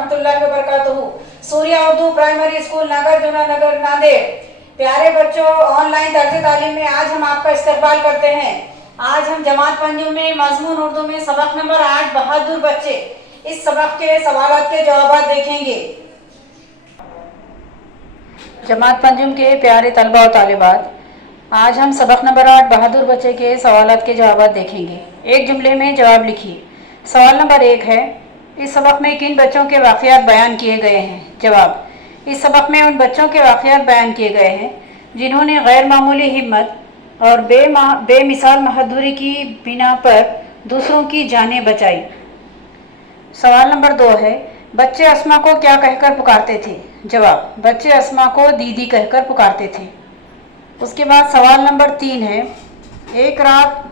रहमतुल्लाहि व बरकातुहू। Surya Urdu primary school नगर जुनानगर नांदेड़। प्यारे बच्चों, ऑनलाइन तर्ज तालीम में आज हम आपका इस्तकबाल करते हैं। आज हम जमात पंजुम में मजमून उर्दू में सबक नंबर 8 बहादुर बच्चे, इस सबक के सवालात के जवाब देखेंगे। जमात पंजुम के प्यारे तलबा और तालिबात, आज हम सबक नंबर 8 बहादुर बच्चे के सवालात के जवाब देखेंगे। एक जुमले में जवाब लिखिए। सवाल नंबर 1 है, इस सबक में किन बच्चों के वाक़यात बयान किए गए हैं? जवाब, इस सबक में उन बच्चों के वाक़यात बयान किए गए हैं जिन्होंने गैर मामूली हिम्मत और बेमिसाल बहादुरी की बिना पर दूसरों की जानें बचाई। सवाल नंबर 2 है, बच्चे अस्मा को क्या कहकर पुकारते थे? जवाब, बच्चे अस्मा को दीदी कहकर पुकारते थे। उसके बाद सवाल नंबर 3 है, एक रात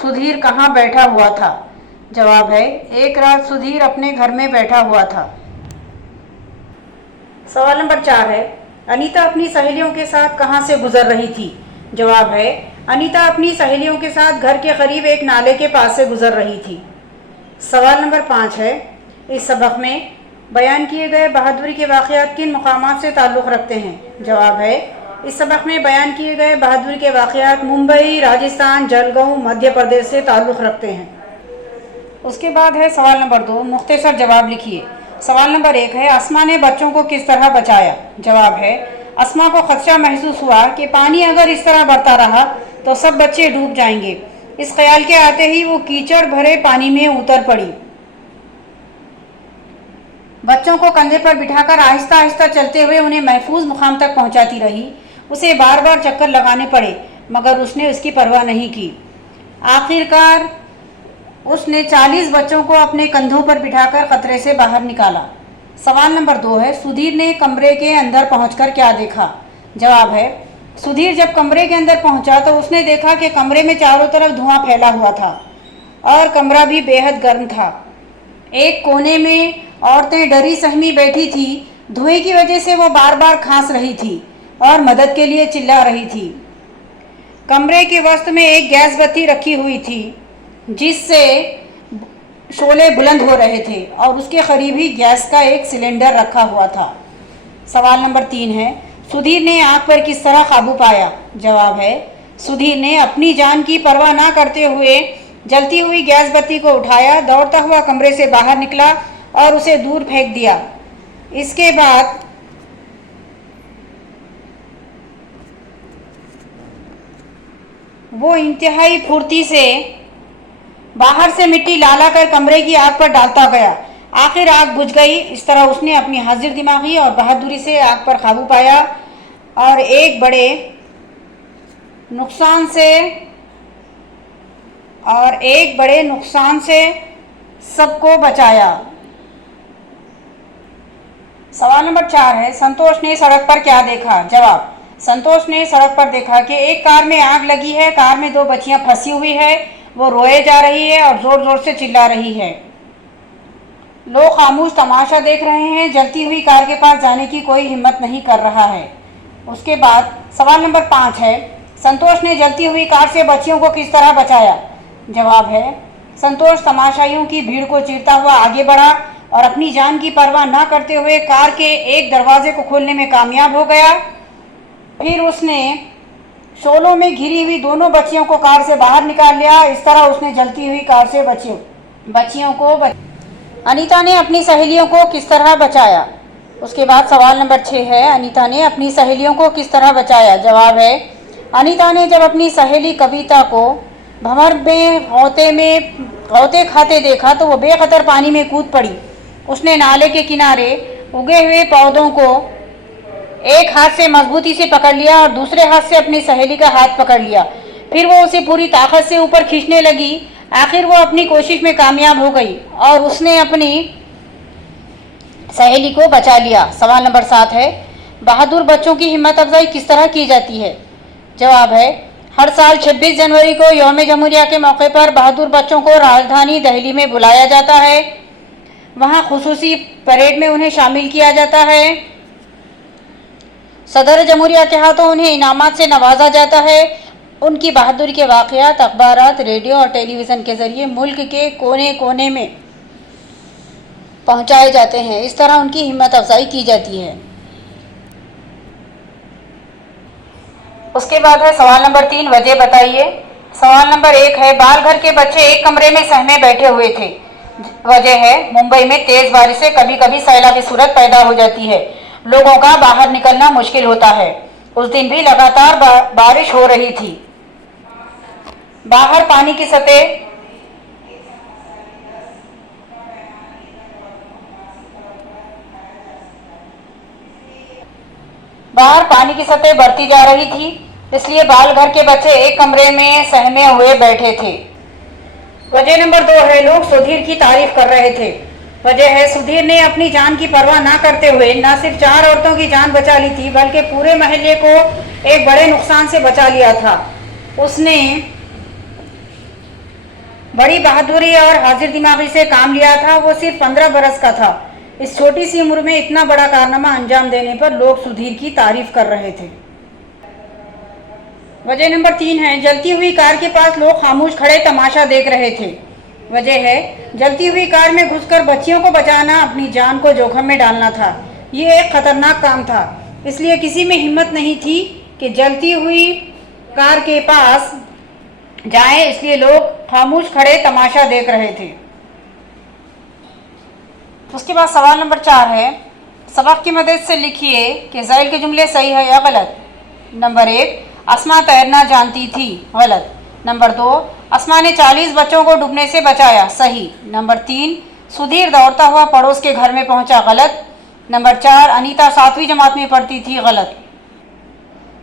सुधीर कहाँ बैठा हुआ था? जवाब है, एक रात सुधीर अपने घर में बैठा हुआ था। सवाल नंबर 4 है, अनीता अपनी सहेलियों के साथ कहाँ से गुजर रही थी? जवाब है, अनीता अपनी सहेलियों के साथ घर के करीब एक नाले के पास से गुजर रही थी। सवाल नंबर 5 है, इस सबक में बयान किए गए बहादुरी के वाक़यात किन मकामात से ताल्लुक़ रखते हैं? जवाब है, इस सबक में बयान किए गए बहादुरी के वाक़यात मुंबई, राजस्थान, जलगांव, मध्य प्रदेश से ताल्लुक़ रखते हैं। उसके बाद है सवाल नंबर 2, मुख्तसर जवाब लिखिए। सवाल नंबर 1 है, अस्मा ने बच्चों को किस तरह बचाया? जवाब है, अस्मा को खदशा महसूस हुआ कि पानी अगर इस तरह बढ़ता रहा तो सब बच्चे डूब जाएंगे। इस ख्याल के आते ही वो कीचड़ भरे पानी में उतर पड़ी। बच्चों को कंधे पर बिठाकर आहिस्ता आहिस्ता चलते हुए उन्हें महफूज मुकाम तक पहुंचाती रही। उसे बार बार चक्कर लगाने पड़े मगर उसने उसकी परवाह नहीं की। आखिरकार उसने 40 बच्चों को अपने कंधों पर बिठाकर खतरे से बाहर निकाला। सवाल नंबर 2 है, सुधीर ने कमरे के अंदर पहुंचकर क्या देखा? जवाब है, सुधीर जब कमरे के अंदर पहुंचा तो उसने देखा कि कमरे में चारों तरफ धुआं फैला हुआ था और कमरा भी बेहद गर्म था। एक कोने में औरतें डरी सहमी बैठी थी। धुएं की वजह से वो बार बार खांस रही थी और मदद के लिए चिल्ला रही थी। कमरे के वस्त में एक गैस बत्ती रखी हुई थी जिससे शोले बुलंद हो रहे थे और उसके करीब ही गैस का एक सिलेंडर रखा हुआ था। सवाल नंबर 3 है, सुधीर ने आग पर किस तरह काबू पाया? जवाब है, सुधीर ने अपनी जान की परवाह ना करते हुए जलती हुई गैस बत्ती को उठाया, दौड़ता हुआ कमरे से बाहर निकला और उसे दूर फेंक दिया। इसके बाद वो इंतहाई फुर्ती से बाहर से मिट्टी ला कर कमरे की आग पर डालता गया। आखिर आग बुझ गई। इस तरह उसने अपनी हाजिर दिमागी और बहादुरी से आग पर काबू पाया और एक बड़े नुकसान से सबको बचाया। सवाल नंबर 4 है, संतोष ने सड़क पर क्या देखा? जवाब, संतोष ने सड़क पर देखा कि एक कार में आग लगी है। कार में 2 बच्चियां फंसी हुई है। वो रोए जा रही है और जोर जोर से चिल्ला रही है। लोग खामोश तमाशा देख रहे हैं। जलती हुई कार के पास जाने की कोई हिम्मत नहीं कर रहा है। उसके बाद सवाल नंबर 5 है, संतोष ने जलती हुई कार से बच्चियों को किस तरह बचाया? जवाब है, संतोष तमाशाइयों की भीड़ को चीरता हुआ आगे बढ़ा और अपनी जान की परवाह न करते हुए कार के एक दरवाजे को खोलने में कामयाब हो गया। फिर उसने शोलों में घिरी हुई दोनों बच्चियों को कार से बाहर निकाल लिया। इस तरह उसने जलती हुई कार से बच्चियों को अनीता ने अपनी सहेलियों को किस तरह बचाया? उसके बाद सवाल नंबर 6 है, अनीता ने अपनी सहेलियों को किस तरह बचाया? जवाब है, अनीता ने जब अपनी सहेली कविता को भंवर में गौते खाते देखा तो वो बेखतर पानी में कूद पड़ी। उसने नाले के किनारे उगे हुए पौधों को एक हाथ से मजबूती से पकड़ लिया और दूसरे हाथ से अपनी सहेली का हाथ पकड़ लिया। फिर वो उसे पूरी ताकत से ऊपर खींचने लगी। आखिर वो अपनी कोशिश में कामयाब हो गई और उसने अपनी सहेली को बचा लिया। सवाल नंबर 7 है, बहादुर बच्चों की हिम्मत अफजाई किस तरह की जाती है? जवाब है, हर साल 26 जनवरी को यौम जमहूरिया के मौके पर बहादुर बच्चों को राजधानी दिल्ली में बुलाया जाता है। वहाँ खुसूसी परेड में उन्हें शामिल किया जाता है। सदर जमहूरिया के हाथों उन्हें इनामात से नवाजा जाता है। उनकी बहादुरी के वाक़यात अखबारात, रेडियो और टेलीविज़न के ज़रिए मुल्क के कोने कोने में पहुंचाए जाते हैं। इस तरह उनकी हिम्मत अफजाई की जाती है। उसके बाद है सवाल नंबर 3, वजह बताइए। सवाल नंबर 1 है, बाल घर के बच्चे एक कमरे में सहमे बैठे हुए थे। वजह है, मुंबई में तेज बारिश से कभी कभी सैलाबी सूरत पैदा हो जाती है, लोगों का बाहर निकलना मुश्किल होता है। उस दिन भी लगातार बारिश हो रही थी। बाहर पानी की सतह बढ़ती जा रही थी, इसलिए बाल घर के बच्चे एक कमरे में सहमे हुए बैठे थे। वजह नंबर 2 है, लोग सुधीर की तारीफ कर रहे थे। वजह है, सुधीर ने अपनी जान की परवाह ना करते हुए न सिर्फ 4 औरतों की जान बचा ली थी, बल्कि पूरे मोहल्ले को एक बड़े नुकसान से बचा लिया था। उसने बड़ी बहादुरी और हाजिर दिमागी से काम लिया था। वो सिर्फ 15 बरस का था। इस छोटी सी उम्र में इतना बड़ा कारनामा अंजाम देने पर लोग सुधीर की तारीफ कर रहे थे। वजह नंबर 3 है, जलती हुई कार के पास लोग खामोश खड़े तमाशा देख रहे थे। वजह है, जलती हुई कार में घुसकर बच्चियों को बचाना अपनी जान को जोखिम में डालना था। ये एक खतरनाक काम था, इसलिए किसी में हिम्मत नहीं थी कि जलती हुई कार के पास जाएं, इसलिए लोग खामोश खड़े तमाशा देख रहे थे। उसके बाद सवाल नंबर 4 है, सबक की मदद से लिखिए कि ज़ैल के जुमले सही है या गलत। नंबर 1, अस्मा तैरना जानती थी, गलत। नंबर 2, अस्मा ने 40 बच्चों को डूबने से बचाया, सही। नंबर 3, सुधीर दौड़ता हुआ पड़ोस के घर में पहुंचा, गलत। नंबर 4, अनीता 7वीं जमात में पढ़ती थी, गलत।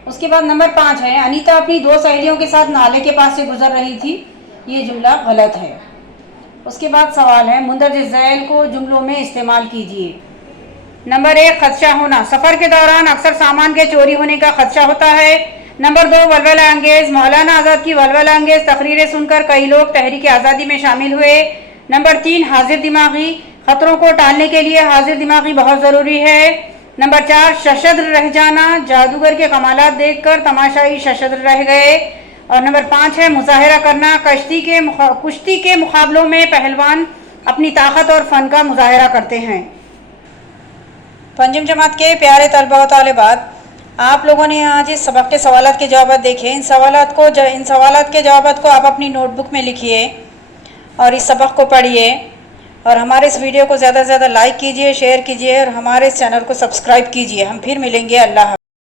उसके बाद नंबर 5 है, अनीता अपनी 2 सहेलियों के साथ नाले के पास से गुजर रही थी, ये जुमला गलत है। उसके बाद सवाल है, मुंदरज ज़ैल को जुमलों में इस्तेमाल कीजिए। नंबर 1, खदशा होना, सफ़र के दौरान अक्सर सामान के चोरी होने का खदशा होता है। नंबर 2, वलवला अंगेज़, मौलाना आज़ाद की वलवला अंगेज़ तकरीरें सुनकर कई लोग तहरीक आज़ादी में शामिल हुए। नंबर 3, हाजिर दिमागी, खतरों को टालने के लिए हाजिर दिमागी बहुत ज़रूरी है। नंबर 4, सशद्र रह जाना, जादूगर के कमालात देखकर तमाशाई सशद्र रह गए। और नंबर 5 है, मुजाहरा करना, कुश्ती के मुकाबलों में पहलवान अपनी ताकत और फ़न का मुजाहरा करते हैं। पंचम जमात के प्यारे तलबा व तालिबात, आप लोगों ने आज इस सबक के सवालात के जवाब देखे। इन सवालात के जवाब को आप अपनी नोटबुक में लिखिए और इस सबक को पढ़िए और हमारे इस वीडियो को ज़्यादा से ज़्यादा लाइक कीजिए, शेयर कीजिए और हमारे इस चैनल को सब्सक्राइब कीजिए। हम फिर मिलेंगे। अल्लाह।